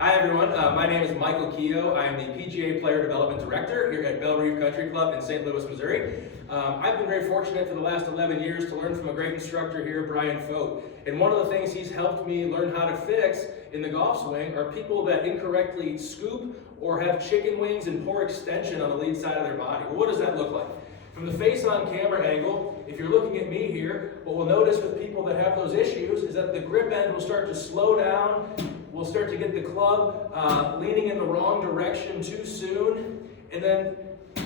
Hi everyone, my name is Michael Keogh. I am the PGA Player Development Director here at Belle Reve Country Club in St. Louis, Missouri. I've been very fortunate for the last 11 years to learn from a great instructor here, Brian Fote. And one of the things he's helped me learn how to fix in the golf swing are people that incorrectly scoop or have chicken wings and poor extension on the lead side of their body. Well, what does that look like? From the face-on camera angle, if you're looking at me here, what we'll notice with people that have those issues is that the grip end will start to slow down. We'll start to get the club leaning in the wrong direction too soon. And then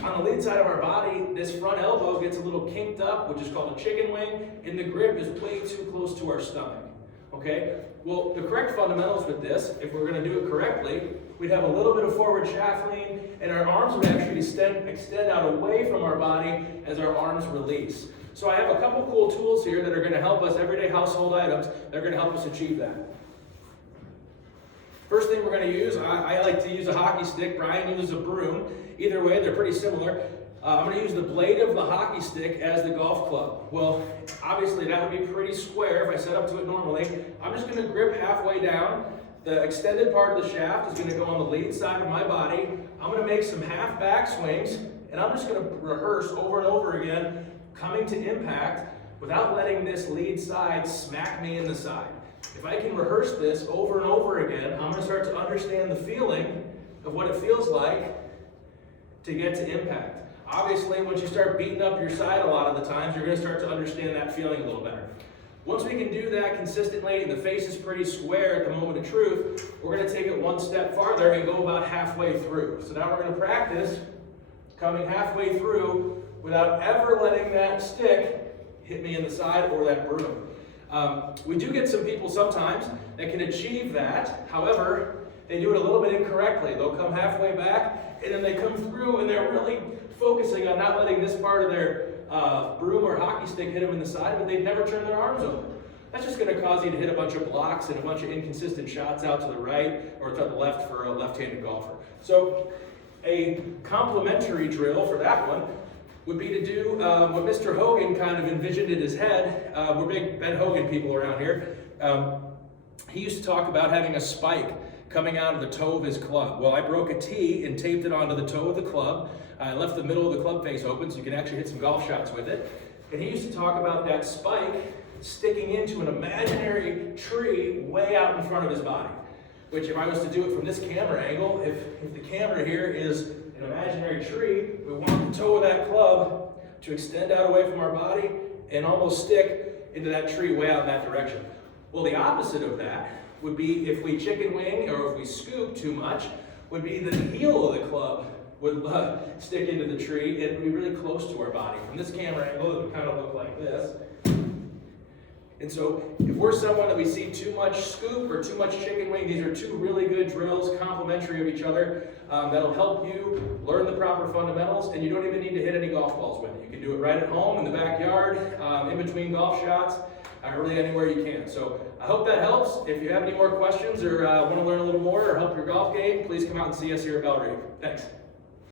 on the lead side of our body, this front elbow gets a little kinked up, which is called a chicken wing, and the grip is way too close to our stomach. Okay? Well, the correct fundamentals with this, if we're going to do it correctly, we'd have a little bit of forward shaft lean, and our arms would actually extend out away from our body as our arms release. So I have a couple cool tools here that are going to help us, everyday household items, that are going to help us achieve that. First thing we're going to use, I like to use a hockey stick. Brian uses a broom. Either way, they're pretty similar. I'm going to use the blade of the hockey stick as the golf club. Well, obviously that would be pretty square if I set up to it normally. I'm just going to grip halfway down. The extended part of the shaft is going to go on the lead side of my body. I'm going to make some half back swings, and I'm just going to rehearse over and over again, coming to impact without letting this lead side smack me in the side. If I can rehearse this over and over again, I'm going to start to understand the feeling of what it feels like to get to impact. Obviously, once you start beating up your side a lot of the times, you're going to start to understand that feeling a little better. Once we can do that consistently, and the face is pretty square at the moment of truth, we're going to take it one step farther and go about halfway through. So now we're going to practice coming halfway through without ever letting that stick hit me in the side or that broom. We do get some people sometimes that can achieve that. However, they do it a little bit incorrectly. They'll come halfway back, and then they come through, and they're really focusing on not letting this part of their broom or hockey stick hit them in the side, but they've never turned their arms over. That's just going to cause you to hit a bunch of blocks and a bunch of inconsistent shots out to the right or to the left for a left-handed golfer. So a complementary drill for that one would be to do what Mr. Hogan kind of envisioned in his head. We're big Ben Hogan people around here. He used to talk about having a spike coming out of the toe of his club. Well, I broke a tee and taped it onto the toe of the club. I left the middle of the club face open so you can actually hit some golf shots with it. And he used to talk about that spike sticking into an imaginary tree way out in front of his body. Which, if I was to do it from this camera angle, if the camera here is an imaginary tree, we want the toe of that club to extend out away from our body and almost stick into that tree way out in that direction. Well, the opposite of that would be if we chicken wing or if we scoop too much, would be the heel of the club would stick into the tree. It would be really close to our body. From this camera angle, it would kind of look like this. And so if we're someone that we see too much scoop or too much chicken wing, these are two really good drills, complementary of each other, that'll help you learn the proper fundamentals, and you don't even need to hit any golf balls with it. You can do it right at home, in the backyard, in between golf shots, really anywhere you can. So I hope that helps. If you have any more questions or want to learn a little more or help your golf game, please come out and see us here at Belle Reve. Thanks.